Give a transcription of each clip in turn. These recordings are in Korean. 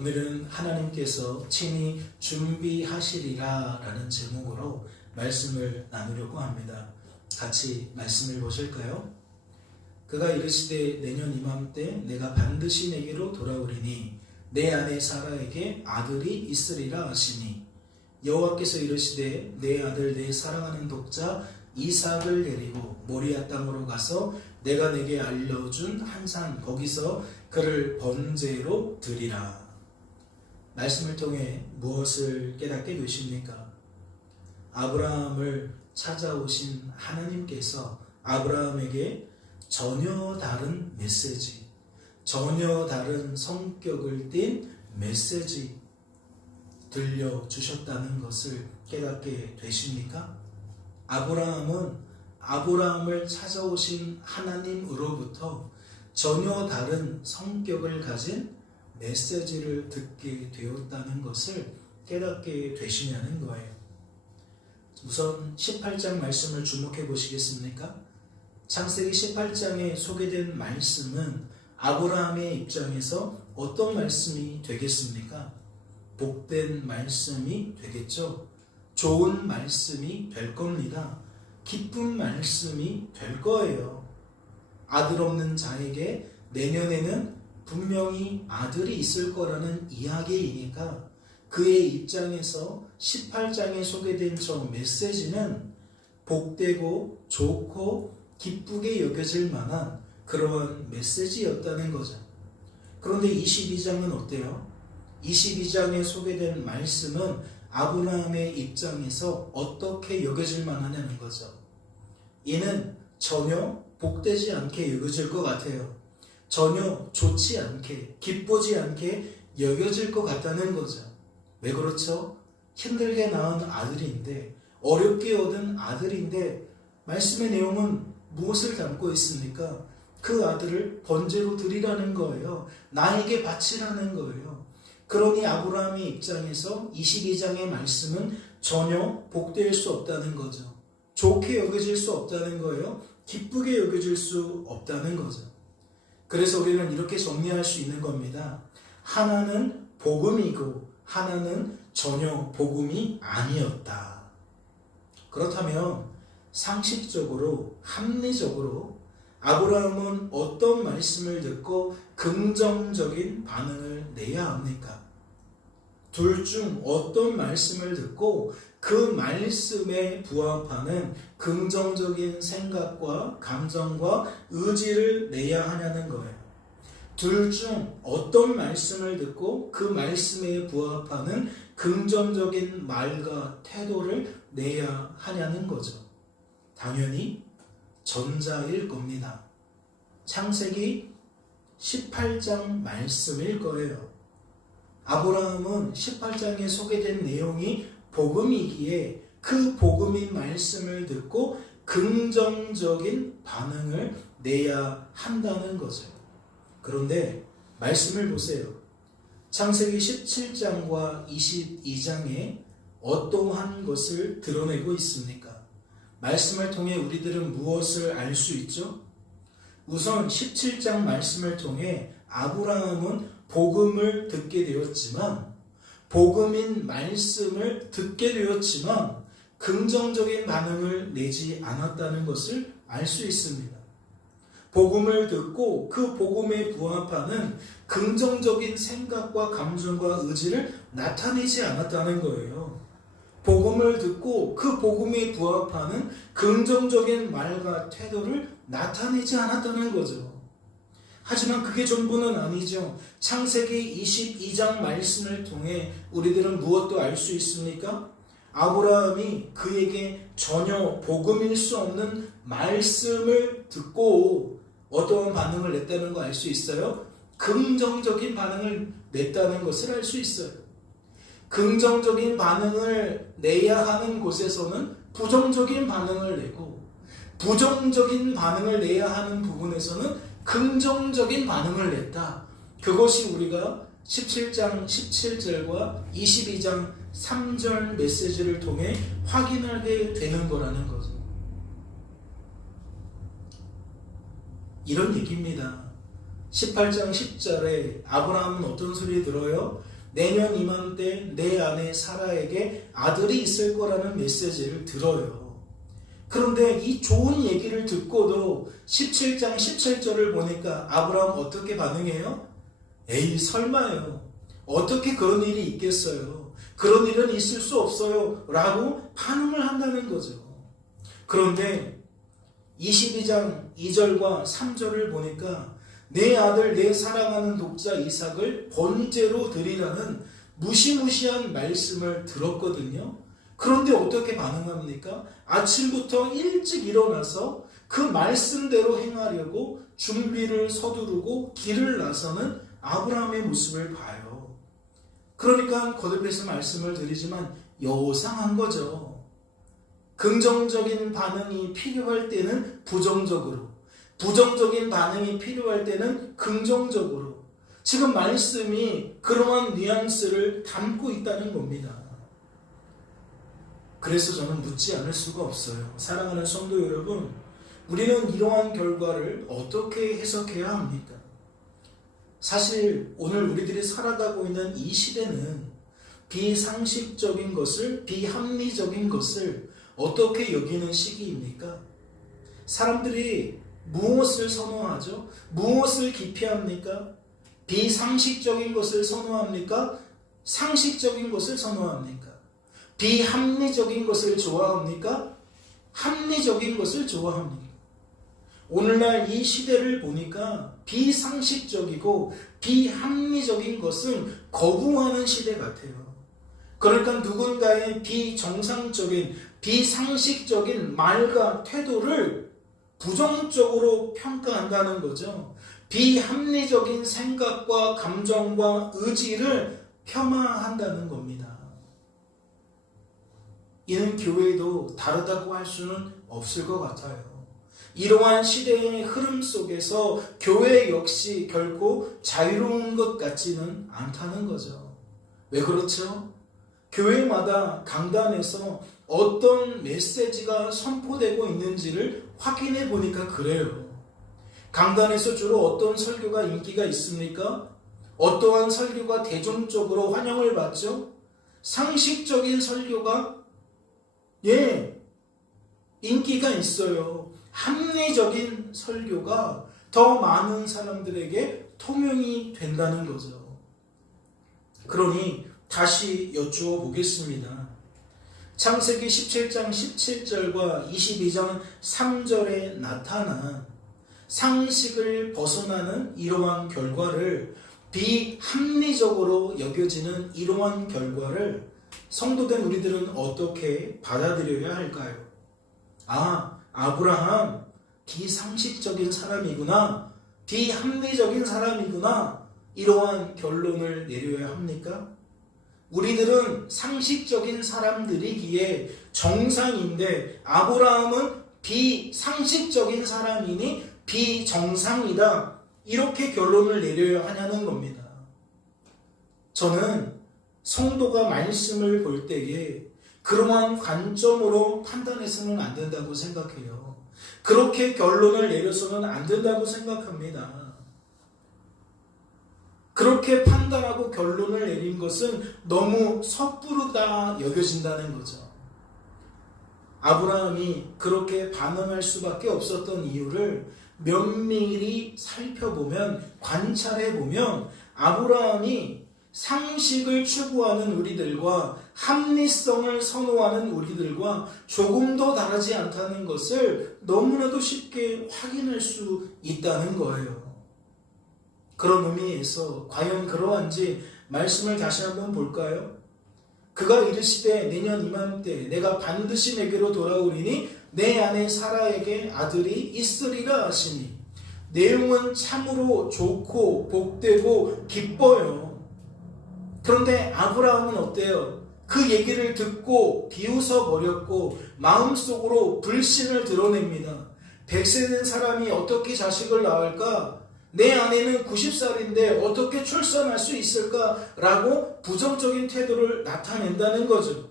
오늘은 하나님께서 친히 준비하시리라 라는 제목으로 말씀을 나누려고 합니다. 같이 말씀을 보실까요? 그가 이르시되 내년 이맘때 내가 반드시 내게로 돌아오리니 내 아내 사라에게 아들이 있으리라 하시니 여호와께서 이르시되 내 아들 내 사랑하는 독자 이삭을 데리고 모리아 땅으로 가서 내가 내게 알려준 한 산 거기서 그를 번제로 드리라. 말씀을 통해 무엇을 깨닫게 되십니까? 아브라함을 찾아오신 하나님께서 아브라함에게 전혀 다른 메시지, 전혀 다른 성격을 띤 메시지 들려주셨다는 것을 깨닫게 되십니까? 아브라함을 찾아오신 하나님으로부터 전혀 다른 성격을 가진 메시지를 듣게 되었다는 것을 깨닫게 되시냐는 거예요. 우선 18장 말씀을 주목해 보시겠습니까? 창세기 18장에 소개된 말씀은 아브라함의 입장에서 어떤 말씀이 되겠습니까? 복된 말씀이 되겠죠. 좋은 말씀이 될 겁니다. 기쁜 말씀이 될 거예요. 아들 없는 자에게 내년에는 분명히 아들이 있을 거라는 이야기이니까 그의 입장에서 18장에 소개된 저 메시지는 복되고 좋고 기쁘게 여겨질 만한 그러한 메시지였다는 거죠. 그런데 22장은 어때요? 22장에 소개된 말씀은 아브라함의 입장에서 어떻게 여겨질 만하냐는 거죠. 이는 전혀 복되지 않게 여겨질 것 같아요. 전혀 좋지 않게, 기쁘지 않게 여겨질 것 같다는 거죠. 왜 그렇죠? 힘들게 낳은 아들인데, 어렵게 얻은 아들인데, 말씀의 내용은 무엇을 담고 있습니까? 그 아들을 번제로 드리라는 거예요. 나에게 바치라는 거예요. 그러니 아브라함의 입장에서 22장의 말씀은 전혀 복될 수 없다는 거죠. 좋게 여겨질 수 없다는 거예요. 기쁘게 여겨질 수 없다는 거죠. 그래서 우리는 이렇게 정리할 수 있는 겁니다. 하나는 복음이고 하나는 전혀 복음이 아니었다. 그렇다면 상식적으로, 합리적으로 아브라함은 어떤 말씀을 듣고 긍정적인 반응을 내야 합니까? 둘 중 어떤 말씀을 듣고 그 말씀에 부합하는 긍정적인 생각과 감정과 의지를 내야 하냐는 거예요. 둘 중 어떤 말씀을 듣고 그 말씀에 부합하는 긍정적인 말과 태도를 내야 하냐는 거죠. 당연히 전자일 겁니다. 창세기 18장 말씀일 거예요. 아브라함은 18장에 소개된 내용이 복음이기에 그 복음인 말씀을 듣고 긍정적인 반응을 내야 한다는 거죠. 그런데 말씀을 보세요. 창세기 17장과 22장에 어떠한 것을 드러내고 있습니까? 말씀을 통해 우리들은 무엇을 알 수 있죠? 우선 17장 말씀을 통해 아브라함은 복음을 듣게 되었지만, 복음인 말씀을 듣게 되었지만 긍정적인 반응을 내지 않았다는 것을 알 수 있습니다. 복음을 듣고 그 복음에 부합하는 긍정적인 생각과 감정과 의지를 나타내지 않았다는 거예요. 복음을 듣고 그 복음에 부합하는 긍정적인 말과 태도를 나타내지 않았다는 거죠. 하지만 그게 전부는 아니죠. 창세기 22장 말씀을 통해 우리들은 무엇도 알 수 있습니까? 아브라함이 그에게 전혀 복음일 수 없는 말씀을 듣고 어떠한 반응을 냈다는 거 알 수 있어요? 긍정적인 반응을 냈다는 것을 알 수 있어요. 긍정적인 반응을 내야 하는 곳에서는 부정적인 반응을 내고, 부정적인 반응을 내야 하는 부분에서는 긍정적인 반응을 냈다. 그것이 우리가 17장 17절과 22장 3절 메시지를 통해 확인하게 되는 거라는 거죠. 이런 얘기입니다. 18장 10절에 아브라함은 어떤 소리 들어요? 내년 이맘때 내 아내 사라에게 아들이 있을 거라는 메시지를 들어요. 그런데 이 좋은 얘기를 듣고도 17장 17절을 보니까 아브라함 어떻게 반응해요? 에이, 설마요. 어떻게 그런 일이 있겠어요? 그런 일은 있을 수 없어요. 라고 반응을 한다는 거죠. 그런데 22장 2절과 3절을 보니까 내 아들 내 사랑하는 독자 이삭을 번제로 드리라는 무시무시한 말씀을 들었거든요. 그런데 어떻게 반응합니까? 아침부터 일찍 일어나서 그 말씀대로 행하려고 준비를 서두르고 길을 나서는 아브라함의 모습을 봐요. 그러니까 거듭해서 말씀을 드리지만 요상한 거죠. 긍정적인 반응이 필요할 때는 부정적으로, 부정적인 반응이 필요할 때는 긍정적으로, 지금 말씀이 그러한 뉘앙스를 담고 있다는 겁니다. 그래서 저는 묻지 않을 수가 없어요. 사랑하는 성도 여러분, 우리는 이러한 결과를 어떻게 해석해야 합니까? 사실 오늘 우리들이 살아가고 있는 이 시대는 비상식적인 것을, 비합리적인 것을 어떻게 여기는 시기입니까? 사람들이 무엇을 선호하죠? 무엇을 기피합니까? 비상식적인 것을 선호합니까? 상식적인 것을 선호합니까? 비합리적인 것을 좋아합니까? 합리적인 것을 좋아합니까? 오늘날 이 시대를 보니까 비상식적이고 비합리적인 것은 거부하는 시대 같아요. 그러니까 누군가의 비정상적인, 비상식적인 말과 태도를 부정적으로 평가한다는 거죠. 비합리적인 생각과 감정과 의지를 폄하한다는 겁니다. 이는 교회도 다르다고 할 수는 없을 것 같아요. 이러한 시대의 흐름 속에서 교회 역시 결코 자유로운 것 같지는 않다는 거죠. 왜 그렇죠? 교회마다 강단에서 어떤 메시지가 선포되고 있는지를 확인해 보니까 그래요. 강단에서 주로 어떤 설교가 인기가 있습니까? 어떠한 설교가 대중적으로 환영을 받죠? 상식적인 설교가 인기가 있어요. 합리적인 설교가 더 많은 사람들에게 통용이 된다는 거죠. 그러니 다시 여쭈어 보겠습니다. 창세기 17장 17절과 22장 3절에 나타난 상식을 벗어나는 이러한 결과를, 비합리적으로 여겨지는 이러한 결과를 성도된 우리들은 어떻게 받아들여야 할까요? 아브라함 비상식적인 사람이구나, 비합리적인 사람이구나, 이러한 결론을 내려야 합니까? 우리들은 상식적인 사람들이기에 정상인데 아브라함은 비상식적인 사람이니 비정상이다, 이렇게 결론을 내려야 하냐는 겁니다. 저는 성도가 말씀을 볼 때에 그러한 관점으로 판단해서는 안 된다고 생각해요. 그렇게 결론을 내려서는 안 된다고 생각합니다. 그렇게 판단하고 결론을 내린 것은 너무 섣부르다 여겨진다는 거죠. 아브라함이 그렇게 반응할 수밖에 없었던 이유를 면밀히 살펴보면, 관찰해보면 아브라함이 상식을 추구하는 우리들과 합리성을 선호하는 우리들과 조금도 다르지 않다는 것을 너무나도 쉽게 확인할 수 있다는 거예요. 그런 의미에서 과연 그러한지 말씀을 다시 한번 볼까요? 그가 이르시되 내년 이맘때 내가 반드시 내게로 돌아오리니 내 아내 사라에게 아들이 있으리라 하시니, 내용은 참으로 좋고 복되고 기뻐요. 그런데 아브라함은 어때요? 그 얘기를 듣고 비웃어 버렸고 마음속으로 불신을 드러냅니다. 100세 된 사람이 어떻게 자식을 낳을까? 내 아내는 90살인데 어떻게 출산할 수 있을까? 라고 부정적인 태도를 나타낸다는 거죠.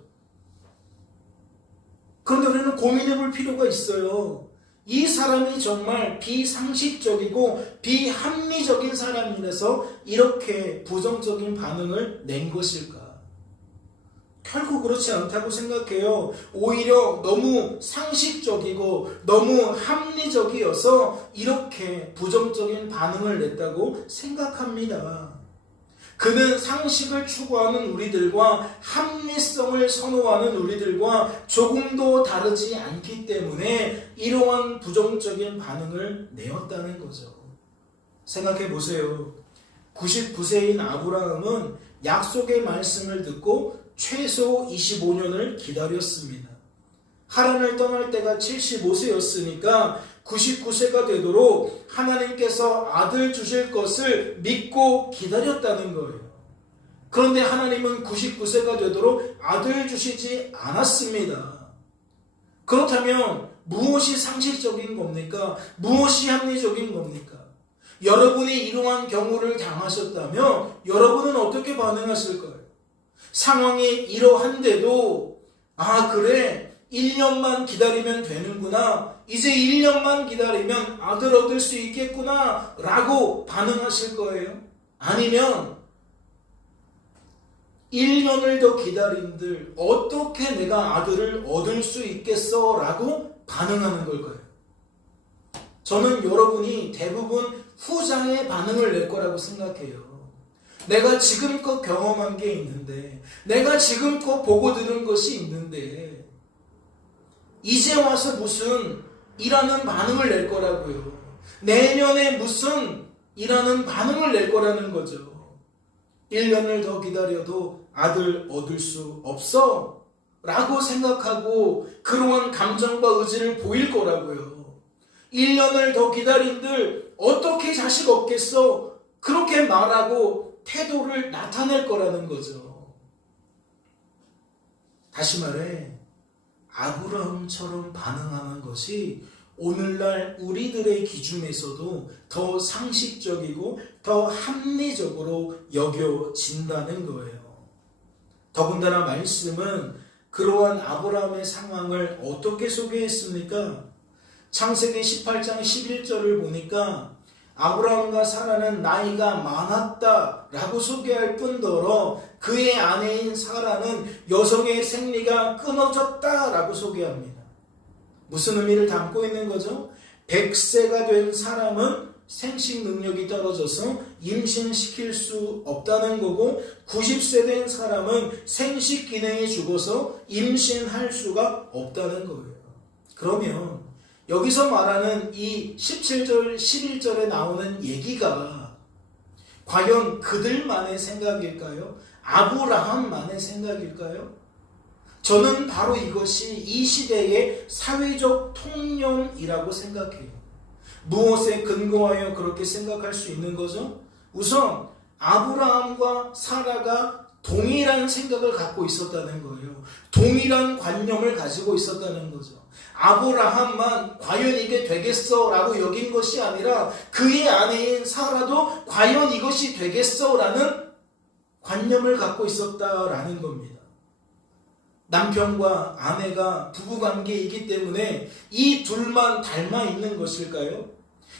그런데 우리는 고민해 볼 필요가 있어요. 이 사람이 정말 비상식적이고 비합리적인 사람이라서 이렇게 부정적인 반응을 낸 것일까? 결국 그렇지 않다고 생각해요. 오히려 너무 상식적이고 너무 합리적이어서 이렇게 부정적인 반응을 냈다고 생각합니다. 그는 상식을 추구하는 우리들과 합리성을 선호하는 우리들과 조금도 다르지 않기 때문에 이러한 부정적인 반응을 내었다는 거죠. 생각해 보세요. 99세인 아브라함은 약속의 말씀을 듣고 최소 25년을 기다렸습니다. 하란을 떠날 때가 75세였으니까 99세가 되도록 하나님께서 아들 주실 것을 믿고 기다렸다는 거예요. 그런데 하나님은 99세가 되도록 아들 주시지 않았습니다. 그렇다면 무엇이 상식적인 겁니까? 무엇이 합리적인 겁니까? 여러분이 이러한 경우를 당하셨다면 여러분은 어떻게 반응하실 거예요? 상황이 이러한데도 그래 1년만 기다리면 되는구나, 이제 1년만 기다리면 아들 얻을 수 있겠구나 라고 반응하실 거예요? 아니면 1년을 더 기다린들 어떻게 내가 아들을 얻을 수 있겠어 라고 반응하는 걸까요? 저는 여러분이 대부분 후자의 반응을 낼 거라고 생각해요. 내가 지금껏 경험한 게 있는데, 내가 지금껏 보고 들은 것이 있는데 이제 와서 무슨 이라는 반응을 낼 거라고요. 내년에 무슨 이라는 반응을 낼 거라는 거죠. 1년을 더 기다려도 아들 얻을 수 없어 라고 생각하고 그러한 감정과 의지를 보일 거라고요. 1년을 더 기다린들 어떻게 자식 얻겠어? 그렇게 말하고 태도를 나타낼 거라는 거죠. 다시 말해 아브라함처럼 반응하는 것이 오늘날 우리들의 기준에서도 더 상식적이고 더 합리적으로 여겨진다는 거예요. 더군다나 말씀은 그러한 아브라함의 상황을 어떻게 소개했습니까? 창세기 18장 11절을 보니까 아브라함과 사라는 나이가 많았다 라고 소개할 뿐더러 그의 아내인 사라는 여성의 생리가 끊어졌다 라고 소개합니다. 무슨 의미를 담고 있는 거죠? 100세가 된 사람은 생식 능력이 떨어져서 임신시킬 수 없다는 거고 90세 된 사람은 생식 기능이 죽어서 임신할 수가 없다는 거예요. 그러면 여기서 말하는 이 17절, 11절에 나오는 얘기가 과연 그들만의 생각일까요? 아브라함만의 생각일까요? 저는 바로 이것이 이 시대의 사회적 통념이라고 생각해요. 무엇에 근거하여 그렇게 생각할 수 있는 거죠? 우선 아브라함과 사라가 동일한 생각을 갖고 있었다는 거예요. 동일한 관념을 가지고 있었다는 거죠. 아브라함만 과연 이게 되겠어 라고 여긴 것이 아니라 그의 아내인 사라도 과연 이것이 되겠어 라는 관념을 갖고 있었다라는 겁니다. 남편과 아내가 부부관계이기 때문에 이 둘만 닮아 있는 것일까요?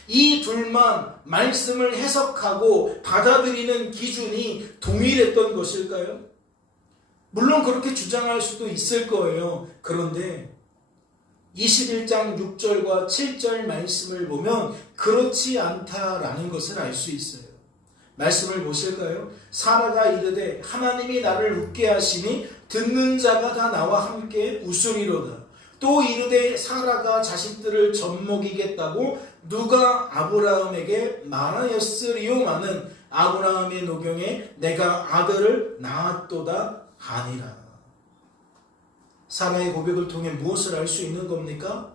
이 둘만 말씀을 해석하고 받아들이는 기준이 동일했던 것일까요? 물론 그렇게 주장할 수도 있을 거예요. 그런데 21장 6절과 7절 말씀을 보면 그렇지 않다라는 것을 알 수 있어요. 말씀을 보실까요? 사라가 이르되 하나님이 나를 웃게 하시니 듣는 자가 다 나와 함께 웃으리로다. 또 이르되 사라가 자식들을 젖먹이겠다고 누가 아브라함에게 말하였으리요마는 아브라함의 노경에 내가 아들을 낳았도다 하니라. 사라의 고백을 통해 무엇을 알 수 있는 겁니까?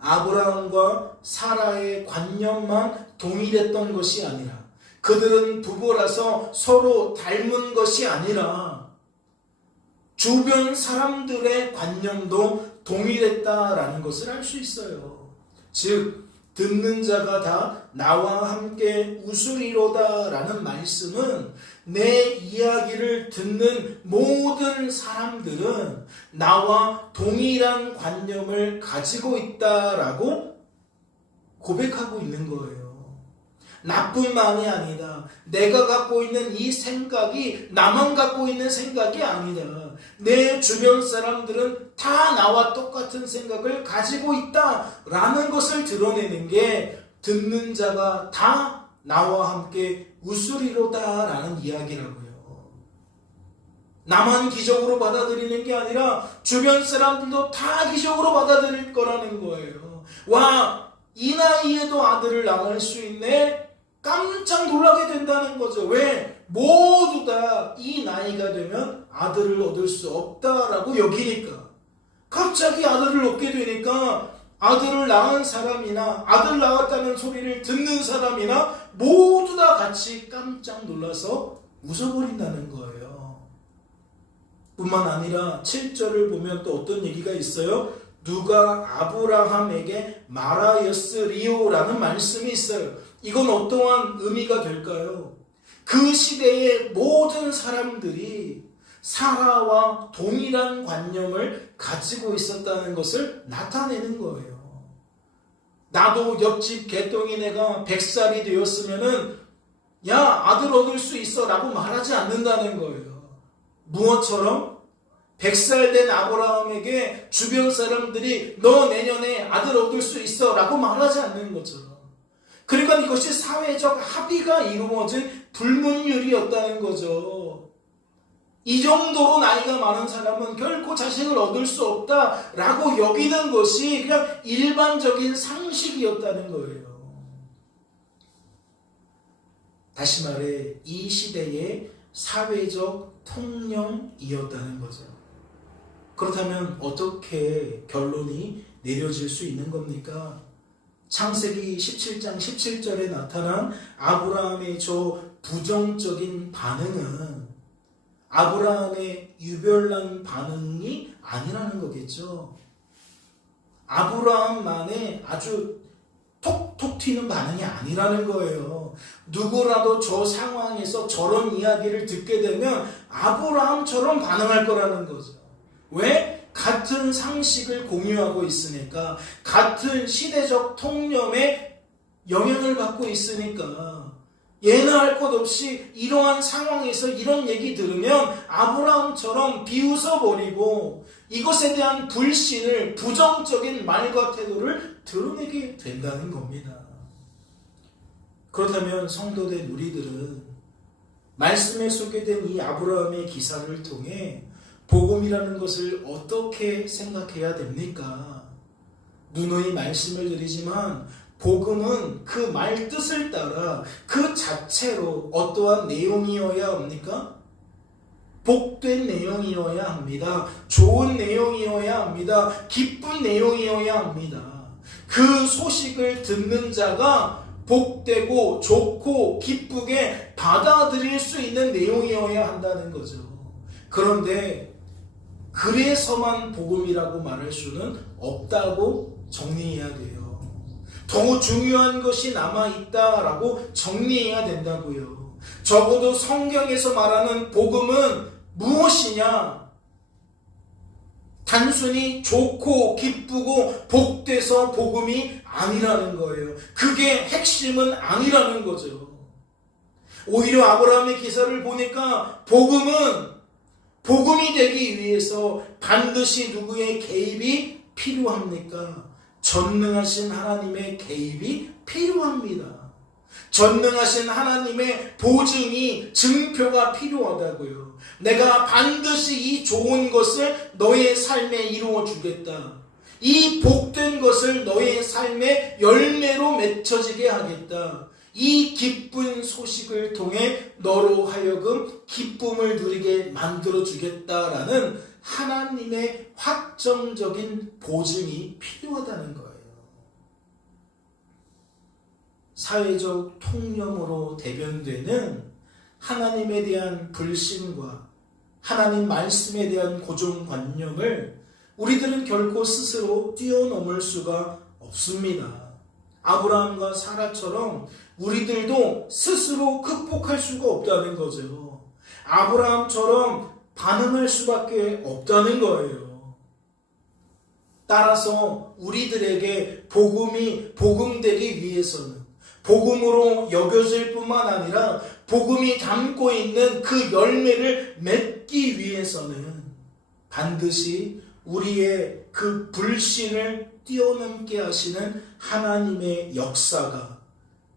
아브라함과 사라의 관념만 동일했던 것이 아니라 그들은 부부라서 서로 닮은 것이 아니라 주변 사람들의 관념도 동일했다라는 것을 알 수 있어요. 즉 듣는 자가 다 나와 함께 웃으리로다 라는 말씀은 내 이야기를 듣는 모든 사람들은 나와 동일한 관념을 가지고 있다라고 고백하고 있는 거예요. 나뿐만이 아니다. 내가 갖고 있는 이 생각이 나만 갖고 있는 생각이 아니다. 내 주변 사람들은 다 나와 똑같은 생각을 가지고 있다라는 것을 드러내는 게 듣는 자가 다 나와 함께 웃으리로다라는 이야기라고요. 나만 기적으로 받아들이는 게 아니라 주변 사람들도 다 기적으로 받아들일 거라는 거예요. 와, 이 나이에도 아들을 낳을 수 있네? 깜짝 놀라게 된다는 거죠. 왜? 모두 다 이 나이가 되면 아들을 얻을 수 없다라고 여기니까. 갑자기 아들을 얻게 되니까 아들을 낳은 사람이나 아들 낳았다는 소리를 듣는 사람이나 모두 다 같이 깜짝 놀라서 웃어버린다는 거예요. 뿐만 아니라 7절을 보면 또 어떤 얘기가 있어요? 누가 아브라함에게 말하였으리오라는 말씀이 있어요. 이건 어떠한 의미가 될까요? 그 시대의 모든 사람들이 사라와 동일한 관념을 가지고 있었다는 것을 나타내는 거예요. 나도 옆집 개똥이네가 100살이 되었으면은 야, 아들 얻을 수 있어 라고 말하지 않는다는 거예요. 무엇처럼? 100살 된 아브라함에게 주변 사람들이 너 내년에 아들 얻을 수 있어 라고 말하지 않는 것처럼. 그러니까 이것이 사회적 합의가 이루어진 불문율이었다는 거죠. 이 정도로 나이가 많은 사람은 결코 자식을 얻을 수 없다라고 여기는 것이 그냥 일반적인 상식이었다는 거예요. 다시 말해 이 시대의 사회적 통념이었다는 거죠. 그렇다면 어떻게 결론이 내려질 수 있는 겁니까? 창세기 17장 17절에 나타난 아브라함의 저 부정적인 반응은 아브라함의 유별난 반응이 아니라는 거겠죠. 아브라함만의 아주 톡톡 튀는 반응이 아니라는 거예요. 누구라도 저 상황에서 저런 이야기를 듣게 되면 아브라함처럼 반응할 거라는 거죠. 왜? 같은 상식을 공유하고 있으니까, 같은 시대적 통념에 영향을 받고 있으니까, 예나 할 것 없이 이러한 상황에서 이런 얘기 들으면 아브라함처럼 비웃어버리고 이것에 대한 불신을, 부정적인 말과 태도를 드러내게 된다는 겁니다. 그렇다면 성도된 우리들은 말씀에 소개된 이 아브라함의 기사를 통해 복음이라는 것을 어떻게 생각해야 됩니까? 누누이 말씀을 드리지만 복음은 그 말 뜻을 따라 그 자체로 어떠한 내용이어야 합니까? 복된 내용이어야 합니다. 좋은 내용이어야 합니다. 기쁜 내용이어야 합니다. 그 소식을 듣는 자가 복되고 좋고 기쁘게 받아들일 수 있는 내용이어야 한다는 거죠. 그런데 그래서만 복음이라고 말할 수는 없다고 정리해야 돼요. 더 중요한 것이 남아있다라고 정리해야 된다고요. 적어도 성경에서 말하는 복음은 무엇이냐? 단순히 좋고 기쁘고 복돼서 복음이 아니라는 거예요. 그게 핵심은 아니라는 거죠. 오히려 아브라함의 기사를 보니까 복음이 되기 위해서 반드시 누구의 개입이 필요합니까? 전능하신 하나님의 개입이 필요합니다. 전능하신 하나님의 보증이, 증표가 필요하다고요. 내가 반드시 이 좋은 것을 너의 삶에 이루어 주겠다. 이 복된 것을 너의 삶의 열매로 맺혀지게 하겠다. 이 기쁜 소식을 통해 너로 하여금 기쁨을 누리게 만들어 주겠다라는 하나님의 확정적인 보증이 필요하다는 거예요. 사회적 통념으로 대변되는 하나님에 대한 불신과 하나님 말씀에 대한 고정관념을 우리들은 결코 스스로 뛰어넘을 수가 없습니다. 아브라함과 사라처럼 우리들도 스스로 극복할 수가 없다는 거죠. 아브라함처럼 반응할 수밖에 없다는 거예요. 따라서 우리들에게 복음이 복음되기 위해서는, 복음으로 여겨질 뿐만 아니라 복음이 담고 있는 그 열매를 맺기 위해서는 반드시 우리의 그 불신을 뛰어넘게 하시는 하나님의 역사가,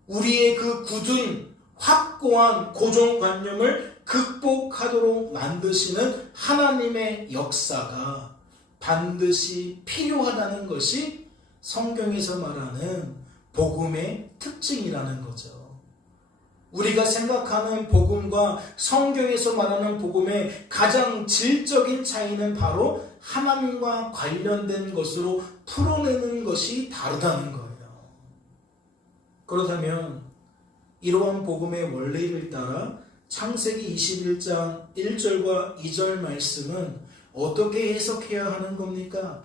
우리의 그 굳은 확고한 고정관념을 극복하도록 만드시는 하나님의 역사가 반드시 필요하다는 것이 성경에서 말하는 복음의 특징이라는 거죠. 우리가 생각하는 복음과 성경에서 말하는 복음의 가장 질적인 차이는 바로 하나님과 관련된 것으로 풀어내는 것이 다르다는 거예요. 그렇다면 이러한 복음의 원리를 따라 창세기 21장 1절과 2절 말씀은 어떻게 해석해야 하는 겁니까?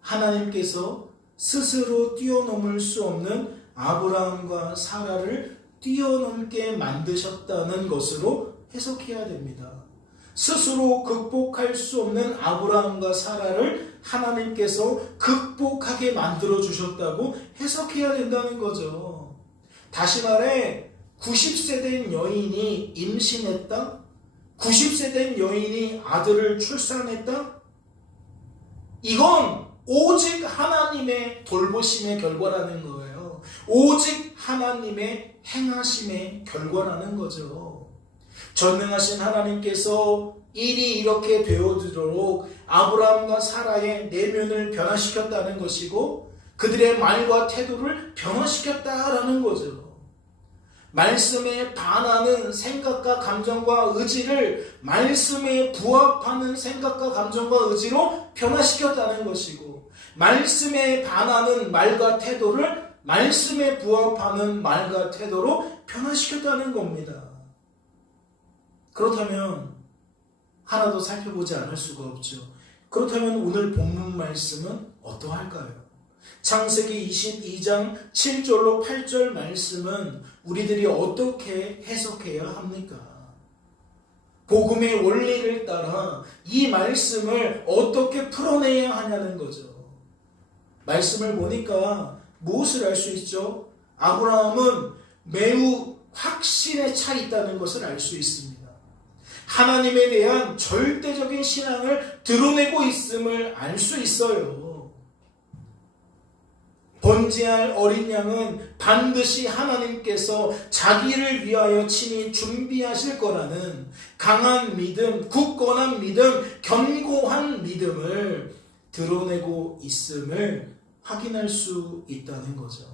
하나님께서 스스로 뛰어넘을 수 없는 아브라함과 사라를 뛰어넘게 만드셨다는 것으로 해석해야 됩니다. 스스로 극복할 수 없는 아브라함과 사라를 하나님께서 극복하게 만들어 주셨다고 해석해야 된다는 거죠. 다시 말해 90세 된 여인이 임신했다? 90세 된 여인이 아들을 출산했다? 이건 오직 하나님의 돌보심의 결과라는 거예요. 오직 하나님의 행하심의 결과라는 거죠. 전능하신 하나님께서 일이 이렇게 되어지도록 아브라함과 사라의 내면을 변화시켰다는 것이고 그들의 말과 태도를 변화시켰다라는 거죠. 말씀에 반하는 생각과 감정과 의지를 말씀에 부합하는 생각과 감정과 의지로 변화시켰다는 것이고, 말씀에 반하는 말과 태도를 말씀에 부합하는 말과 태도로 변화시켰다는 겁니다. 그렇다면 하나도 살펴보지 않을 수가 없죠. 그렇다면 오늘 본문 말씀은 어떠할까요? 창세기 22장 7절로 8절 말씀은 우리들이 어떻게 해석해야 합니까? 복음의 원리를 따라 이 말씀을 어떻게 풀어내야 하냐는 거죠. 말씀을 보니까 무엇을 알 수 있죠? 아브라함은 매우 확신에 차 있다는 것을 알 수 있습니다. 하나님에 대한 절대적인 신앙을 드러내고 있음을 알 수 있어요. 번제할 어린 양은 반드시 하나님께서 자기를 위하여 친히 준비하실 거라는 강한 믿음, 굳건한 믿음, 견고한 믿음을 드러내고 있음을 확인할 수 있다는 거죠.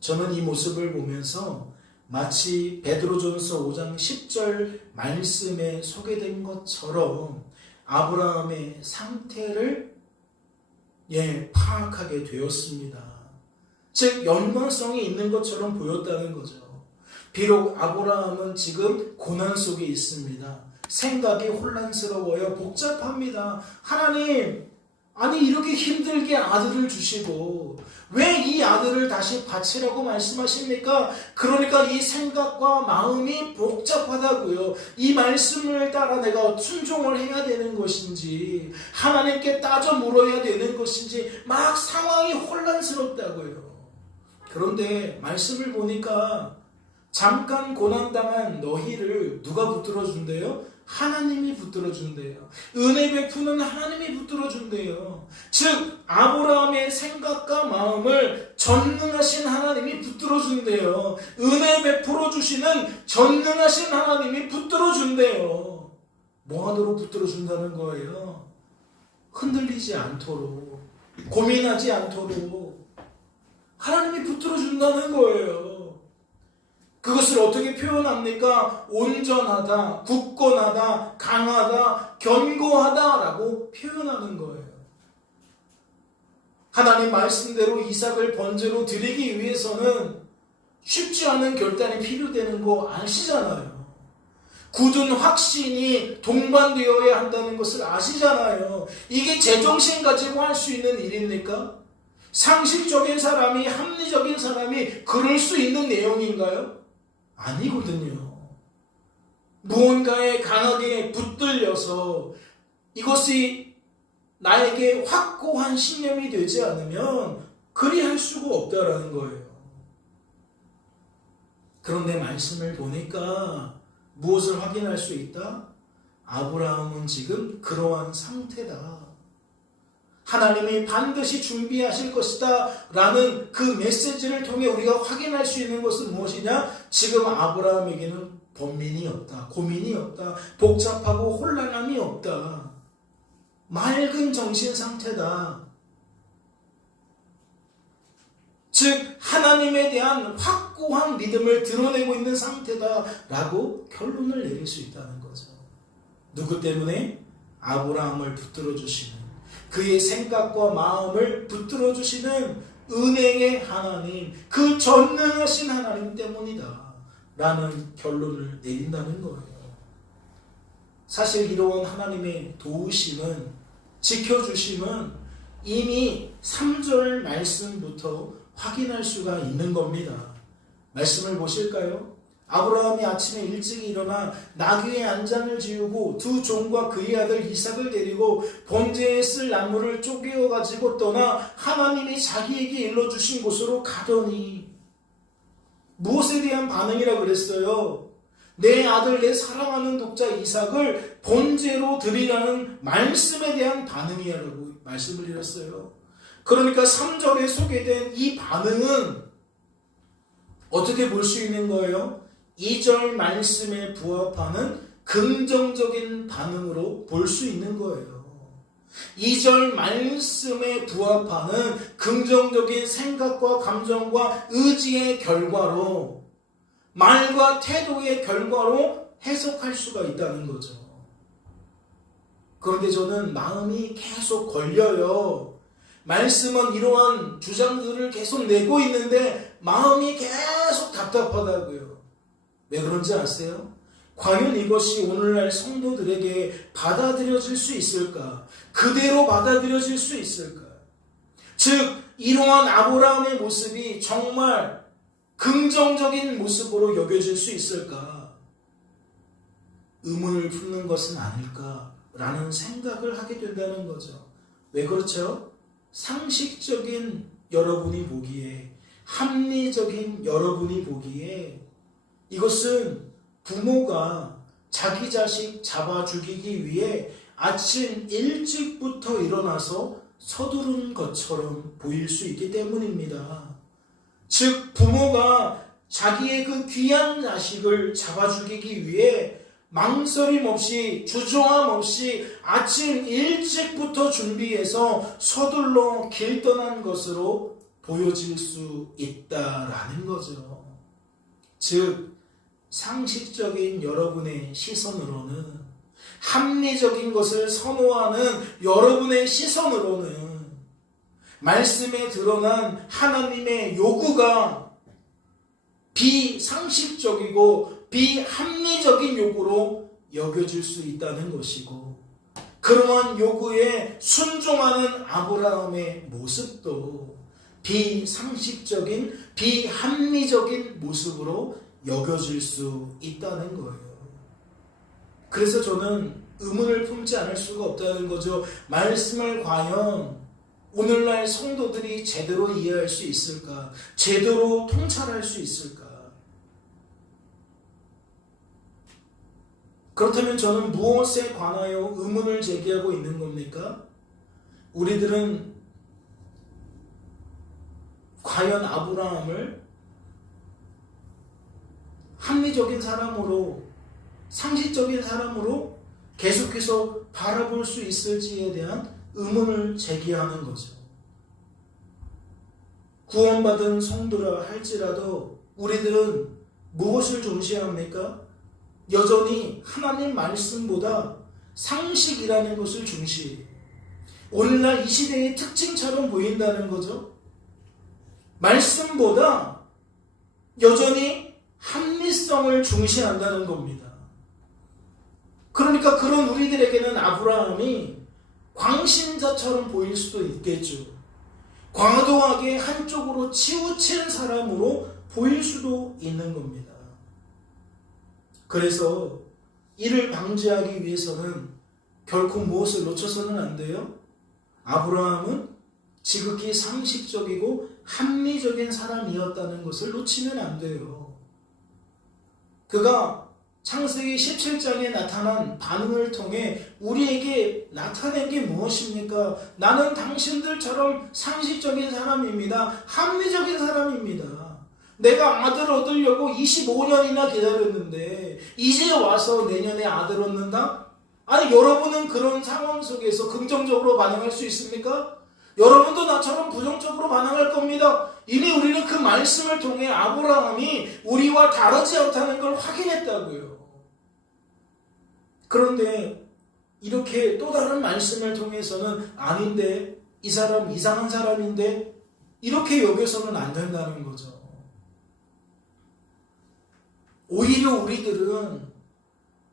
저는 이 모습을 보면서 마치 베드로전서 5장 10절 말씀에 소개된 것처럼 아브라함의 상태를 파악하게 되었습니다. 즉 연관성이 있는 것처럼 보였다는 거죠. 비록 아브라함은 지금 고난 속에 있습니다. 생각이 혼란스러워요. 복잡합니다. 하나님, 아니 이렇게 힘들게 아들을 주시고 왜 이 아들을 다시 바치라고 말씀하십니까? 그러니까 이 생각과 마음이 복잡하다고요. 이 말씀을 따라 내가 순종을 해야 되는 것인지 하나님께 따져 물어야 되는 것인지 막 상황이 혼란스럽다고요. 그런데 말씀을 보니까 잠깐 고난당한 너희를 누가 붙들어준대요? 하나님이 붙들어준대요. 은혜 베푸는 하나님이 붙들어준대요. 즉 아브라함의 생각과 마음을 전능하신 하나님이 붙들어준대요. 은혜 베풀어 주시는 전능하신 하나님이 붙들어준대요. 뭐하도록 붙들어준다는 거예요? 흔들리지 않도록, 고민하지 않도록 하나님이 붙들어준다는 거예요. 그것을 어떻게 표현합니까? 온전하다, 굳건하다, 강하다, 견고하다라고 표현하는 거예요. 하나님 말씀대로 이삭을 번제로 드리기 위해서는 쉽지 않은 결단이 필요되는 거 아시잖아요. 굳은 확신이 동반되어야 한다는 것을 아시잖아요. 이게 제정신 가지고 할 수 있는 일입니까? 상식적인 사람이, 합리적인 사람이 그럴 수 있는 내용인가요? 아니거든요. 무언가에 강하게 붙들려서 이것이 나에게 확고한 신념이 되지 않으면 그리할 수가 없다라는 거예요. 그런데 말씀을 보니까 무엇을 확인할 수 있다? 아브라함은 지금 그러한 상태다. 하나님이 반드시 준비하실 것이다 라는 그 메시지를 통해 우리가 확인할 수 있는 것은 무엇이냐? 지금 아브라함에게는 번민이 없다, 고민이 없다, 복잡하고 혼란함이 없다. 맑은 정신 상태다. 즉 하나님에 대한 확고한 믿음을 드러내고 있는 상태다라고 결론을 내릴 수 있다는 거죠. 누구 때문에? 아브라함을 붙들어 주시는, 그의 생각과 마음을 붙들어 주시는 은혜의 하나님, 그 전능하신 하나님 때문이다 라는 결론을 내린다는 거예요. 사실 이러한 하나님의 도우심은, 지켜주심은 이미 3절 말씀부터 확인할 수가 있는 겁니다. 말씀을 보실까요? 아브라함이 아침에 일찍 일어나 나귀의 안장을 지우고 두 종과 그의 아들 이삭을 데리고 번제에 쓸 나무를 쪼개어 가지고 떠나 하나님이 자기에게 일러주신 곳으로 가더니, 무엇에 대한 반응이라 그랬어요? 내 아들, 내 사랑하는 독자 이삭을 번제로 드리라는 말씀에 대한 반응이라고 말씀을 드렸어요. 그러니까 3절에 소개된 이 반응은 어떻게 볼 수 있는 거예요? 2절 말씀에 부합하는 긍정적인 반응으로 볼 수 있는 거예요. 2절 말씀에 부합하는 긍정적인 생각과 감정과 의지의 결과로, 말과 태도의 결과로 해석할 수가 있다는 거죠. 그런데 저는 마음이 계속 걸려요. 말씀은 이러한 주장들을 계속 내고 있는데 마음이 계속 답답하다고요. 왜 그런지 아세요? 과연 이것이 오늘날 성도들에게 받아들여질 수 있을까? 그대로 받아들여질 수 있을까? 즉 이러한 아브라함의 모습이 정말 긍정적인 모습으로 여겨질 수 있을까? 의문을 품는 것은 아닐까라는 생각을 하게 된다는 거죠. 왜 그렇죠? 상식적인 여러분이 보기에, 합리적인 여러분이 보기에 이것은 부모가 자기 자식 잡아 죽이기 위해 아침 일찍부터 일어나서 서두른 것처럼 보일 수 있기 때문입니다. 즉 부모가 자기의 그 귀한 자식을 잡아 죽이기 위해 망설임 없이, 주저함 없이 아침 일찍부터 준비해서 서둘러 길 떠난 것으로 보여질 수 있다라는 거죠. 즉 상식적인 여러분의 시선으로는, 합리적인 것을 선호하는 여러분의 시선으로는 말씀에 드러난 하나님의 요구가 비상식적이고 비합리적인 요구로 여겨질 수 있다는 것이고, 그러한 요구에 순종하는 아브라함의 모습도 비상식적인 비합리적인 모습으로 여겨질 수 있다는 거예요. 그래서 저는 의문을 품지 않을 수가 없다는 거죠. 말씀을 과연 오늘날 성도들이 제대로 이해할 수 있을까? 제대로 통찰할 수 있을까? 그렇다면 저는 무엇에 관하여 의문을 제기하고 있는 겁니까? 우리들은 과연 아브라함을 합리적인 사람으로, 상식적인 사람으로 계속해서 바라볼 수 있을지에 대한 의문을 제기하는 거죠. 구원받은 성도라 할지라도 우리들은 무엇을 중시합니까? 여전히 하나님 말씀보다 상식이라는 것을 중시해요. 오늘날 이 시대의 특징처럼 보인다는 거죠. 말씀보다 여전히 합리성을 중시한다는 겁니다. 그러니까 그런 우리들에게는 아브라함이 광신자처럼 보일 수도 있겠죠. 과도하게 한쪽으로 치우친 사람으로 보일 수도 있는 겁니다. 그래서 이를 방지하기 위해서는 결코 무엇을 놓쳐서는 안 돼요? 아브라함은 지극히 상식적이고 합리적인 사람이었다는 것을 놓치면 안 돼요. 그가 창세기 17장에 나타난 반응을 통해 우리에게 나타낸 게 무엇입니까? 나는 당신들처럼 상식적인 사람입니다. 합리적인 사람입니다. 내가 아들 얻으려고 25년이나 기다렸는데 이제 와서 내년에 아들 얻는다? 아니, 여러분은 그런 상황 속에서 긍정적으로 반응할 수 있습니까? 여러분도 나처럼 부정적으로 반응할 겁니다. 이미 우리는 그 말씀을 통해 아브라함이 우리와 다르지 않다는 걸 확인했다고요. 그런데 이렇게 또 다른 말씀을 통해서는 아닌데, 이 사람 이상한 사람인데, 이렇게 여겨서는 안 된다는 거죠. 오히려 우리들은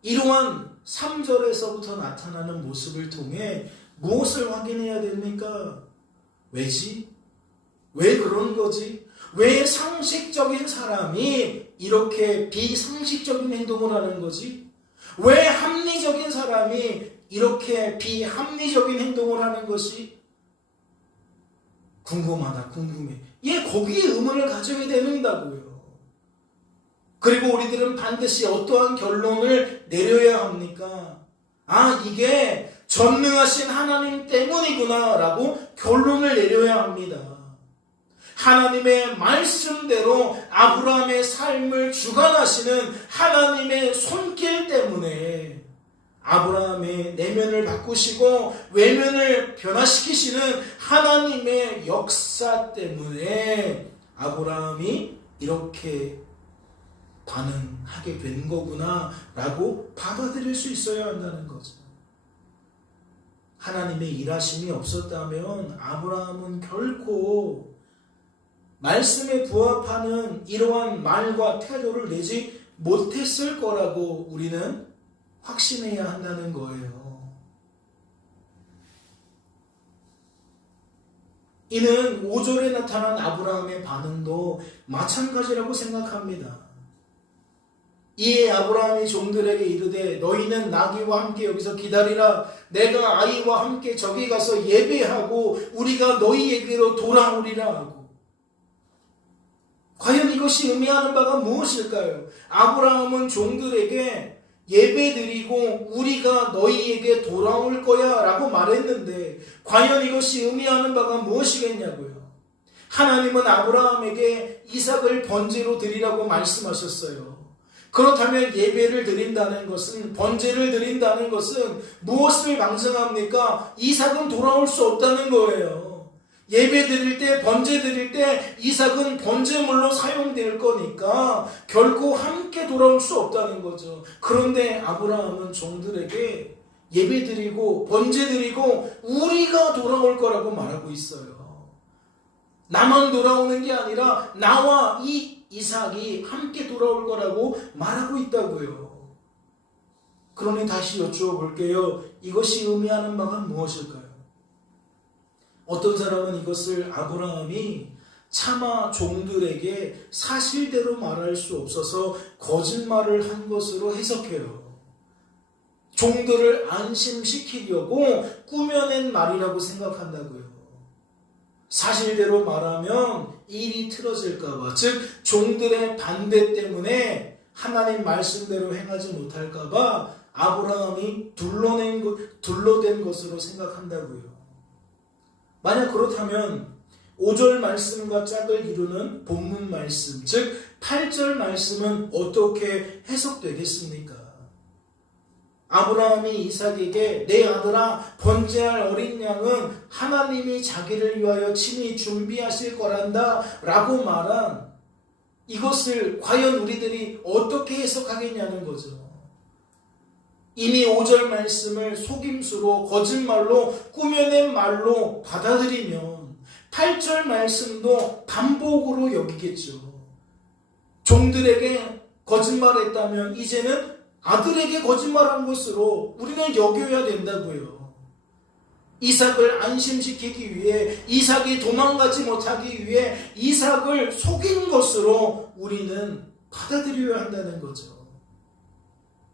이러한 3절에서부터 나타나는 모습을 통해 무엇을 확인해야 됩니까? 왜지? 왜 그런 거지? 왜 상식적인 사람이 이렇게 비상식적인 행동을 하는 거지? 왜 합리적인 사람이 이렇게 비합리적인 행동을 하는 것이? 궁금하다, 궁금해. 거기에 의문을 가져야 된다고요. 그리고 우리들은 반드시 어떠한 결론을 내려야 합니까? 이게 전능하신 하나님 때문이구나 라고 결론을 내려야 합니다. 하나님의 말씀대로 아브라함의 삶을 주관하시는 하나님의 손길 때문에 아브라함의 내면을 바꾸시고 외면을 변화시키시는 하나님의 역사 때문에 아브라함이 이렇게 반응하게 된 거구나 라고 받아들일 수 있어야 한다는 거죠. 하나님의 일하심이 없었다면 아브라함은 결코 말씀에 부합하는 이러한 말과 태도를 내지 못했을 거라고 우리는 확신해야 한다는 거예요. 이는 5절에 나타난 아브라함의 반응도 마찬가지라고 생각합니다. 이에 아브라함이 종들에게 이르되 너희는 나귀와 함께 여기서 기다리라. 내가 아이와 함께 저기 가서 예배하고 우리가 너희에게로 돌아오리라 하고. 과연 이것이 의미하는 바가 무엇일까요? 아브라함은 종들에게 예배드리고 우리가 너희에게 돌아올 거야 라고 말했는데 과연 이것이 의미하는 바가 무엇이겠냐고요. 하나님은 아브라함에게 이삭을 번제로 드리라고 말씀하셨어요. 그렇다면 예배를 드린다는 것은, 번제를 드린다는 것은 무엇을 방증합니까? 이삭은 돌아올 수 없다는 거예요. 예배 드릴 때, 번제 드릴 때 이삭은 번제물로 사용될 거니까 결코 함께 돌아올 수 없다는 거죠. 그런데 아브라함은 종들에게 예배 드리고 번제 드리고 우리가 돌아올 거라고 말하고 있어요. 나만 돌아오는 게 아니라 나와 이 이삭이 함께 돌아올 거라고 말하고 있다고요. 그러니 다시 여쭈어볼게요. 이것이 의미하는 바가 무엇일까요? 어떤 사람은 이것을 아브라함이 차마 종들에게 사실대로 말할 수 없어서 거짓말을 한 것으로 해석해요. 종들을 안심시키려고 꾸며낸 말이라고 생각한다고요. 사실대로 말하면 일이 틀어질까봐, 즉 종들의 반대 때문에 하나님 말씀대로 행하지 못할까봐 아브라함이 둘러댄 것으로 생각한다고요. 만약 그렇다면 5절 말씀과 짝을 이루는 본문 말씀, 즉 8절 말씀은 어떻게 해석되겠습니까? 아브라함이 이삭에게 내 아들아 번제할 어린 양은 하나님이 자기를 위하여 친히 준비하실 거란다 라고 말한 이것을 과연 우리들이 어떻게 해석하겠냐는 거죠. 이미 5절 말씀을 속임수로 거짓말로 꾸며낸 말로 받아들이면 8절 말씀도 반복으로 여기겠죠. 종들에게 거짓말했다면 이제는 아들에게 거짓말한 것으로 우리는 여겨야 된다고요. 이삭을 안심시키기 위해, 이삭이 도망가지 못하기 위해 이삭을 속인 것으로 우리는 받아들여야 한다는 거죠.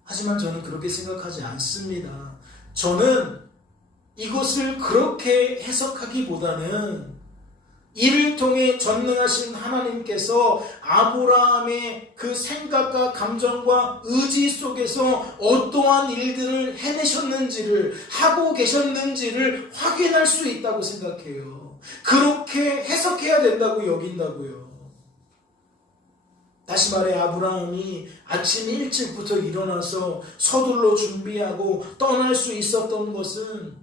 하지만 저는 그렇게 생각하지 않습니다. 저는 이것을 그렇게 해석하기보다는 이를 통해 전능하신 하나님께서 아브라함의 그 생각과 감정과 의지 속에서 어떠한 일들을 해내셨는지를 하고 계셨는지를 확인할 수 있다고 생각해요. 그렇게 해석해야 된다고 여긴다고요. 다시 말해 아브라함이 아침 일찍부터 일어나서 서둘러 준비하고 떠날 수 있었던 것은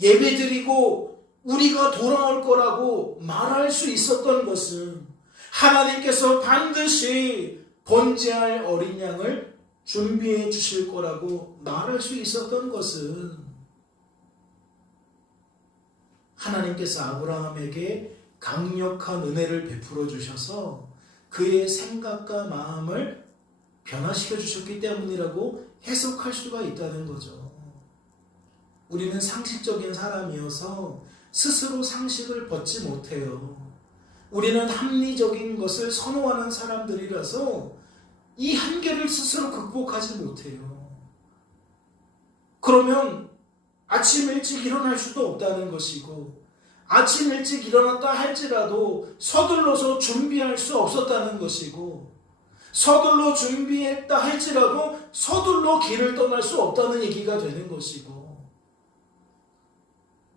예배드리고 우리가 돌아올 거라고 말할 수 있었던 것은 하나님께서 반드시 번제할 어린 양을 준비해 주실 거라고 말할 수 있었던 것은 하나님께서 아브라함에게 강력한 은혜를 베풀어 주셔서 그의 생각과 마음을 변화시켜 주셨기 때문이라고 해석할 수가 있다는 거죠. 우리는 상식적인 사람이어서 스스로 상식을 벗지 못해요. 우리는 합리적인 것을 선호하는 사람들이라서 이 한계를 스스로 극복하지 못해요. 그러면 아침 일찍 일어날 수도 없다는 것이고, 아침 일찍 일어났다 할지라도 서둘러서 준비할 수 없었다는 것이고, 서둘러 준비했다 할지라도 서둘러 길을 떠날 수 없다는 얘기가 되는 것이고,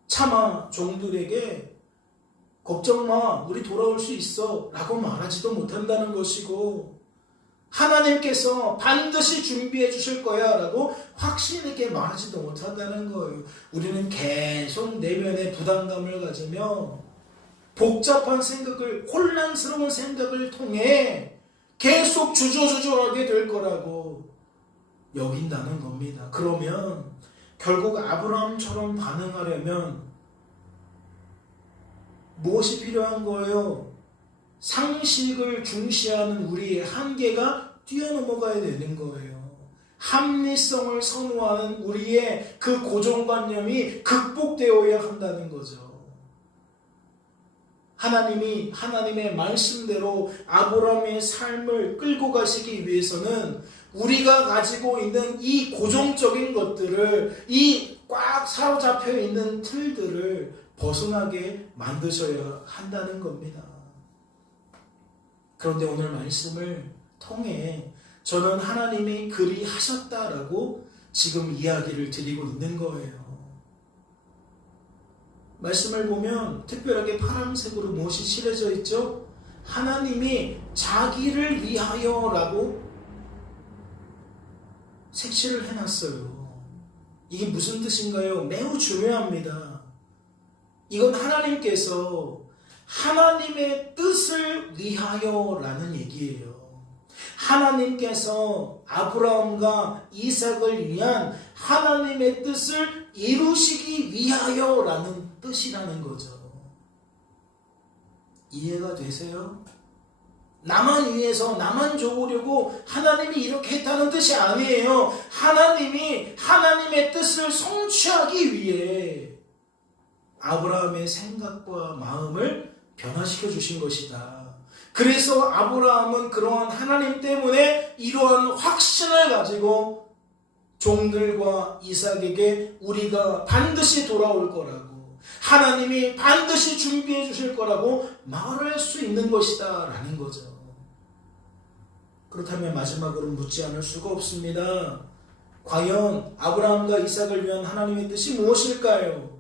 차마 종들에게 걱정 마, 우리 돌아올 수 있어 라고 말하지도 못한다는 것이고, 하나님께서 반드시 준비해 주실 거야 라고 확신 있게 말하지도 못한다는 거예요. 우리는 계속 내면의 부담감을 가지며 복잡한 생각을, 혼란스러운 생각을 통해 계속 주저주저하게 될 거라고 여긴다는 겁니다. 그러면 결국 아브라함처럼 반응하려면 무엇이 필요한 거예요? 상식을 중시하는 우리의 한계가 뛰어넘어가야 되는 거예요. 합리성을 선호하는 우리의 그 고정관념이 극복되어야 한다는 거죠. 하나님이 하나님의 말씀대로 아브라함의 삶을 끌고 가시기 위해서는 우리가 가지고 있는 이 고정적인 것들을, 이 꽉 사로잡혀 있는 틀들을 벗어나게 만드셔야 한다는 겁니다. 그런데 오늘 말씀을 통해 저는 하나님이 그리 하셨다라고 지금 이야기를 드리고 있는 거예요. 말씀을 보면 특별하게 파란색으로 무엇이 칠해져 있죠? 하나님이 자기를 위하여라고 색칠을 해놨어요. 이게 무슨 뜻인가요? 매우 중요합니다. 이건 하나님께서 하나님의 뜻을 위하여라는 얘기예요. 하나님께서 아브라함과 이삭을 위한 하나님의 뜻을 이루시기 위하여라는 뜻이라는 거죠. 이해가 되세요? 나만 위해서, 나만 좋으려고 하나님이 이렇게 했다는 뜻이 아니에요. 하나님이 하나님의 뜻을 성취하기 위해 아브라함의 생각과 마음을 변화시켜 주신 것이다. 그래서 아브라함은 그러한 하나님 때문에 이러한 확신을 가지고 종들과 이삭에게 우리가 반드시 돌아올 거라고, 하나님이 반드시 준비해 주실 거라고 말할 수 있는 것이다 라는 거죠. 그렇다면 마지막으로 묻지 않을 수가 없습니다. 과연 아브라함과 이삭을 위한 하나님의 뜻이 무엇일까요?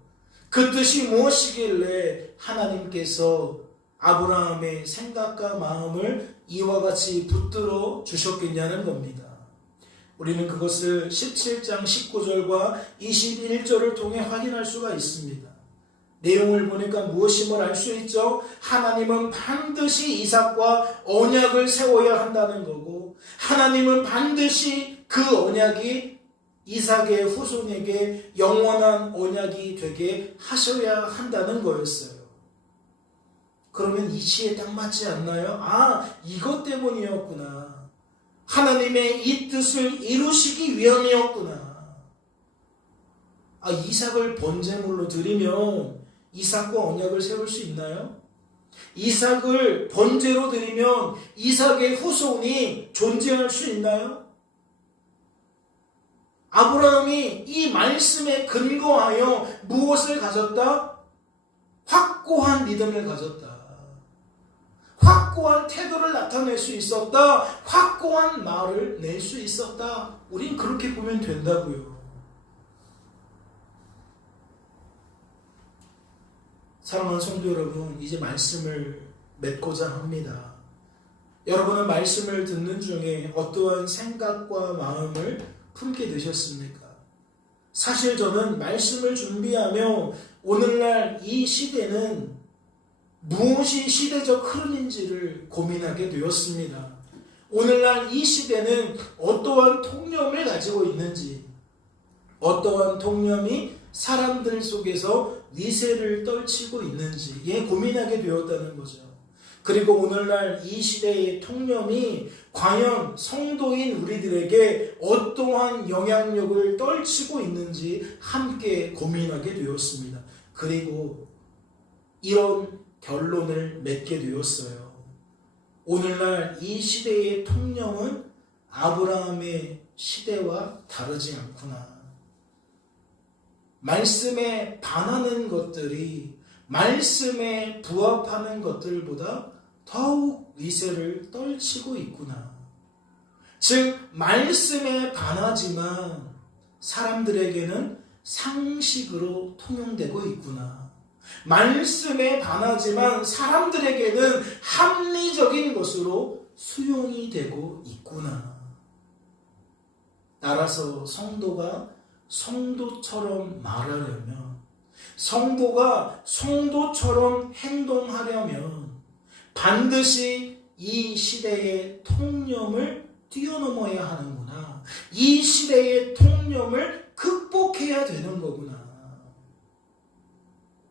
그 뜻이 무엇이길래 하나님께서 아브라함의 생각과 마음을 이와 같이 붙들어 주셨겠냐는 겁니다. 우리는 그것을 17장 19절과 21절을 통해 확인할 수가 있습니다. 내용을 보니까 무엇임을 알 수 있죠? 하나님은 반드시 이삭과 언약을 세워야 한다는 거고, 하나님은 반드시 그 언약이 이삭의 후손에게 영원한 언약이 되게 하셔야 한다는 거였어요. 그러면 이치에 딱 맞지 않나요? 아, 이것 때문이었구나. 하나님의 이 뜻을 이루시기 위함이었구나. 아, 이삭을 번제물로 드리면 이삭과 언약을 세울 수 있나요? 이삭을 번제로 드리면 이삭의 후손이 존재할 수 있나요? 아브라함이 아브라함이 이 말씀에 근거하여 무엇을 가졌다? 확고한 믿음을 가졌다. 확고한 태도를 나타낼 수 있었다. 확고한 말을 낼 수 있었다. 우린 그렇게 보면 된다고요. 사랑하는 성도 여러분, 이제 말씀을 맺고자 합니다. 여러분은 말씀을 듣는 중에 어떠한 생각과 마음을 품게 되셨습니까? 사실 저는 말씀을 준비하며 오늘날 이 시대는 무엇이 시대적 흐름인지를 고민하게 되었습니다. 오늘날 이 시대는 어떠한 통념을 가지고 있는지, 어떠한 통념이 사람들 속에서 위세를 떨치고 있는지에 고민하게 되었다는 거죠. 그리고 오늘날 이 시대의 통념이 과연 성도인 우리들에게 어떠한 영향력을 떨치고 있는지 함께 고민하게 되었습니다. 그리고 이런 결론을 맺게 되었어요. 오늘날 이 시대의 통념은 아브라함의 시대와 다르지 않구나. 말씀에 반하는 것들이 말씀에 부합하는 것들보다 더욱 위세를 떨치고 있구나. 즉 말씀에 반하지만 사람들에게는 상식으로 통용되고 있구나. 말씀에 반하지만 사람들에게는 합리적인 것으로 수용이 되고 있구나. 따라서 성도가 성도처럼 말하려면, 성도가 성도처럼 행동하려면 반드시 이 시대의 통념을 뛰어넘어야 하는구나. 이 시대의 통념을 극복해야 되는 거구나.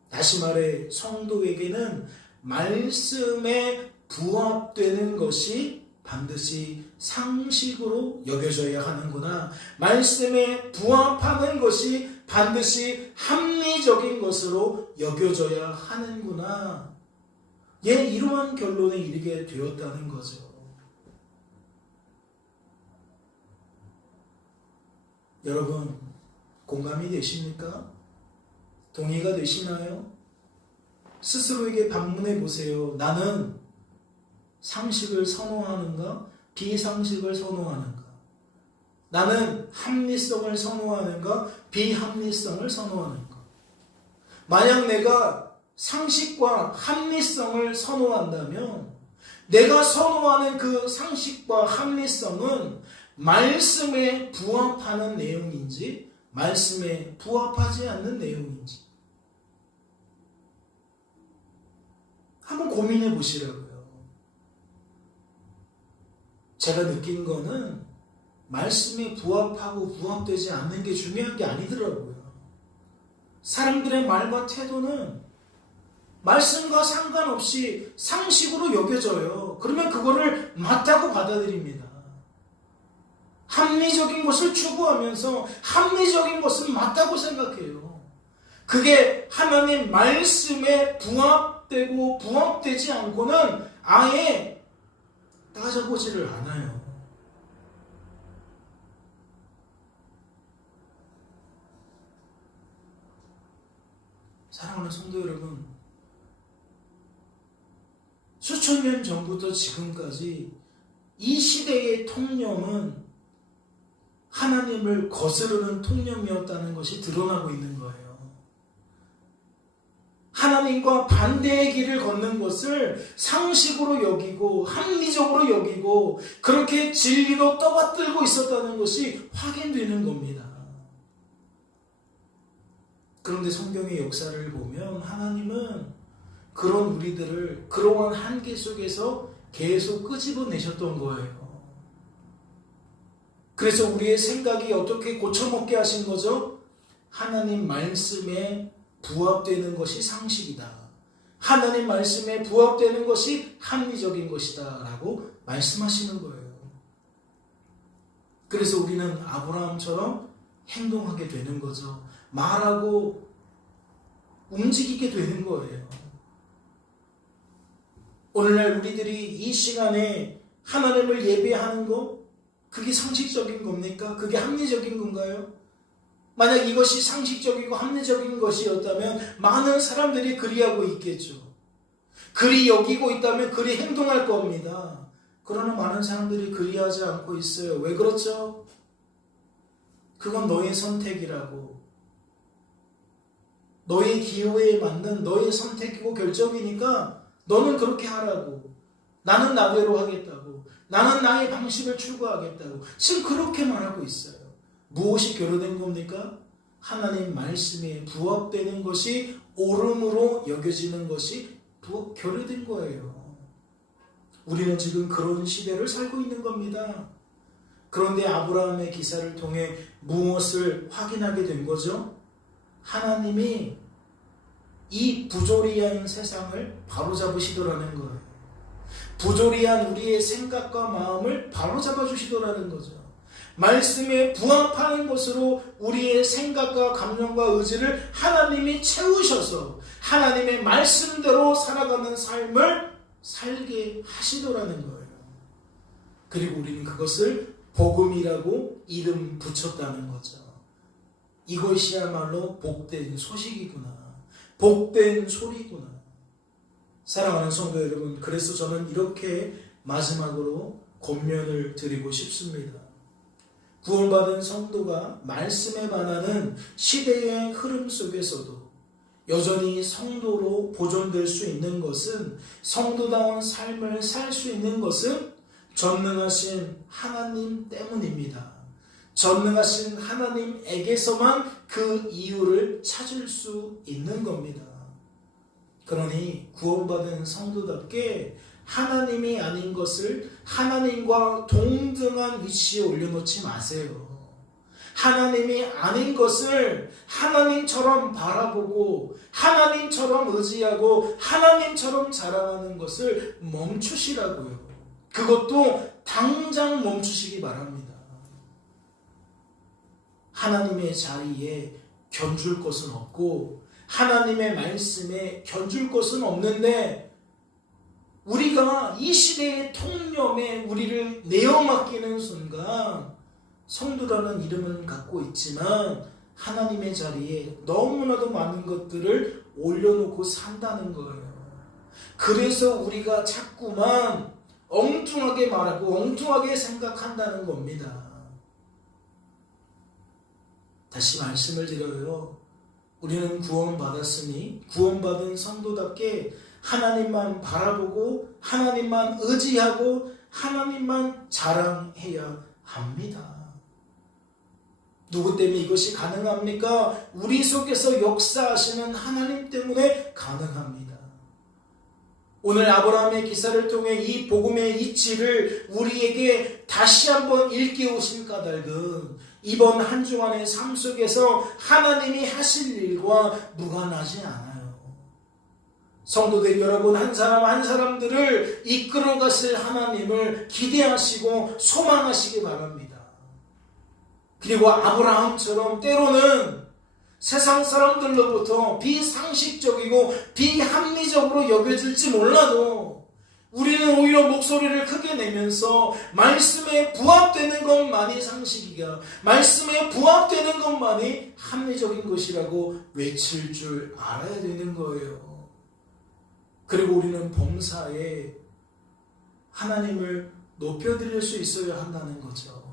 다시 말해 성도에게는 말씀에 부합되는 것이 반드시 상식으로 여겨져야 하는구나. 말씀에 부합하는 것이 반드시 합리적인 것으로 여겨져야 하는구나. 이러한 결론에 이르게 되었다는 거죠. 여러분, 공감이 되십니까? 동의가 되시나요? 스스로에게 반문해 보세요. 나는 상식을 선호하는가? 비상식을 선호하는가? 나는 합리성을 선호하는가? 비합리성을 선호하는가? 만약 내가 상식과 합리성을 선호한다면 내가 선호하는 그 상식과 합리성은 말씀에 부합하는 내용인지 말씀에 부합하지 않는 내용인지 한번 고민해 보시라고요. 제가 느낀 거는 말씀에 부합하고 부합되지 않는 게 중요한 게 아니더라고요. 사람들의 말과 태도는 말씀과 상관없이 상식으로 여겨져요. 그러면 그거를 맞다고 받아들입니다. 합리적인 것을 추구하면서 합리적인 것은 맞다고 생각해요. 그게 하나님 말씀에 부합되고 부합되지 않고는 아예 따져보지를 않아요. 사랑하는 성도 여러분, 수천 년 전부터 지금까지 이 시대의 통념은 하나님을 거스르는 통념이었다는 것이 드러나고 있는 거예요. 하나님과 반대의 길을 걷는 것을 상식으로 여기고 합리적으로 여기고 그렇게 진리로 떠받들고 있었다는 것이 확인되는 겁니다. 그런데 성경의 역사를 보면 하나님은 그런 우리들을 그러한 한계 속에서 계속 끄집어내셨던 거예요. 그래서 우리의 생각이 어떻게 고쳐먹게 하신 거죠? 하나님 말씀에 부합되는 것이 상식이다. 하나님 말씀에 부합되는 것이 합리적인 것이다 라고 말씀하시는 거예요. 그래서 우리는 아브라함처럼 행동하게 되는 거죠. 말하고 움직이게 되는 거예요. 오늘날 우리들이 이 시간에 하나님을 예배하는 거, 그게 상식적인 겁니까? 그게 합리적인 건가요? 만약 이것이 상식적이고 합리적인 것이었다면 많은 사람들이 그리하고 있겠죠. 그리 여기고 있다면 그리 행동할 겁니다. 그러나 많은 사람들이 그리하지 않고 있어요. 왜 그렇죠? 그건 너의 선택이라고. 너의 기호에 맞는 너의 선택이고 결정이니까 너는 그렇게 하라고. 나는 나대로 하겠다고. 나는 나의 방식을 추구하겠다고. 지금 그렇게 말하고 있어요. 무엇이 결여된 겁니까? 하나님 말씀에 부합되는 것이 옳음으로 여겨지는 것이 결여된 거예요. 우리는 지금 그런 시대를 살고 있는 겁니다. 그런데 아브라함의 기사를 통해 무엇을 확인하게 된 거죠? 하나님이 이 부조리한 세상을 바로잡으시더라는 거예요. 부조리한 우리의 생각과 마음을 바로잡아 주시더라는 거죠. 말씀에 부합하는 것으로 우리의 생각과 감정과 의지를 하나님이 채우셔서 하나님의 말씀대로 살아가는 삶을 살게 하시더라는 거예요. 그리고 우리는 그것을 복음이라고 이름 붙였다는 거죠. 이것이야말로 복된 소식이구나. 복된 소리구나. 사랑하는 성도 여러분, 그래서 저는 이렇게 마지막으로 권면을 드리고 싶습니다. 구원받은 성도가 말씀에 반하는 시대의 흐름 속에서도 여전히 성도로 보존될 수 있는 것은, 성도다운 삶을 살 수 있는 것은 전능하신 하나님 때문입니다. 전능하신 하나님에게서만 그 이유를 찾을 수 있는 겁니다. 그러니 구원받은 성도답게 하나님이 아닌 것을 하나님과 동등한 위치에 올려놓지 마세요. 하나님이 아닌 것을 하나님처럼 바라보고 하나님처럼 의지하고 하나님처럼 자랑하는 것을 멈추시라고요. 그것도 당장 멈추시기 바랍니다. 하나님의 자리에 견줄 것은 없고 하나님의 말씀에 견줄 것은 없는데, 우리가 이 시대의 통념에 우리를 내어맡기는 순간 성도라는 이름은 갖고 있지만 하나님의 자리에 너무나도 많은 것들을 올려놓고 산다는 거예요. 그래서 우리가 자꾸만 엉뚱하게 말하고 엉뚱하게 생각한다는 겁니다. 다시 말씀을 드려요. 우리는 구원받았으니 구원받은 성도답게 하나님만 바라보고 하나님만 의지하고 하나님만 자랑해야 합니다. 누구 때문에 이것이 가능합니까? 우리 속에서 역사하시는 하나님 때문에 가능합니다. 오늘 아브라함의 기사를 통해 이 복음의 이치를 우리에게 다시 한번 일깨우신 까닭은 이번 한 주간의 삶 속에서 하나님이 하실 일과 무관하지 않아요. 성도들 여러분, 한 사람 한 사람들을 이끌어 가실 하나님을 기대하시고 소망하시기 바랍니다. 그리고 아브라함처럼 때로는 세상 사람들로부터 비상식적이고 비합리적으로 여겨질지 몰라도 우리는 오히려 목소리를 크게 내면서 말씀에 부합되는 것만이 상식이야, 말씀에 부합되는 것만이 합리적인 것이라고 외칠 줄 알아야 되는 거예요. 그리고 우리는 범사에 하나님을 높여드릴 수 있어야 한다는 거죠.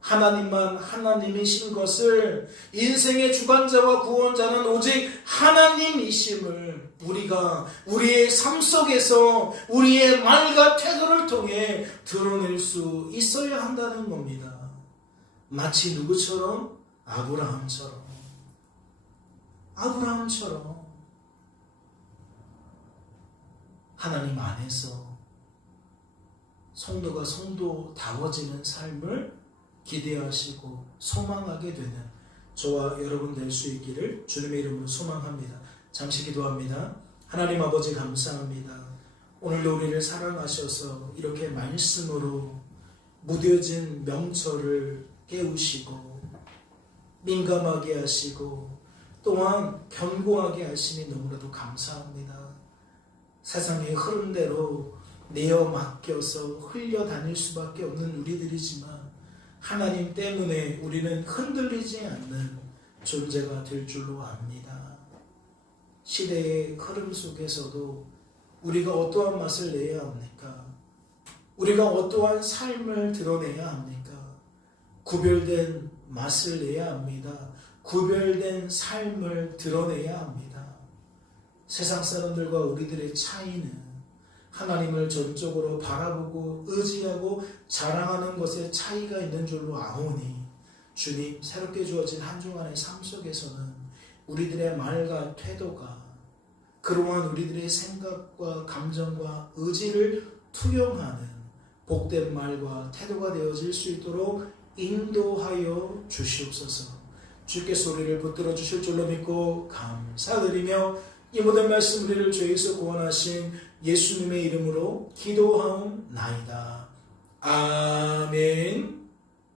하나님만 하나님이신 것을, 인생의 주관자와 구원자는 오직 하나님이심을 우리가 우리의 삶 속에서 우리의 말과 태도를 통해 드러낼 수 있어야 한다는 겁니다. 마치 누구처럼? 아브라함처럼. 하나님 안에서 성도가 성도다워지는 삶을 기대하시고 소망하게 되는 저와 여러분 될 수 있기를 주님의 이름으로 소망합니다. 잠시 기도합니다. 하나님 아버지 감사합니다. 오늘도 우리를 사랑하셔서 이렇게 말씀으로 무뎌진 명철을 깨우시고 민감하게 하시고 또한 견고하게 하시니 너무나도 감사합니다. 세상의 흐름대로 내어 맡겨서 흘려다닐 수밖에 없는 우리들이지만 하나님 때문에 우리는 흔들리지 않는 존재가 될 줄로 압니다. 시대의 흐름 속에서도 우리가 어떠한 맛을 내야 합니까? 우리가 어떠한 삶을 드러내야 합니까? 구별된 맛을 내야 합니다. 구별된 삶을 드러내야 합니다. 세상 사람들과 우리들의 차이는 하나님을 전적으로 바라보고 의지하고 자랑하는 것에 차이가 있는 줄로 아오니 주님 새롭게 주어진 한 주간의 삶 속에서는 우리들의 말과 태도가 그러한 우리들의 생각과 감정과 의지를 투영하는 복된 말과 태도가 되어질 수 있도록 인도하여 주시옵소서. 주께서 우리를 붙들어 주실 줄로 믿고 감사드리며 이 모든 말씀 우리를 죄에서 구원하신 예수님의 이름으로 기도하옵나이다. 아멘.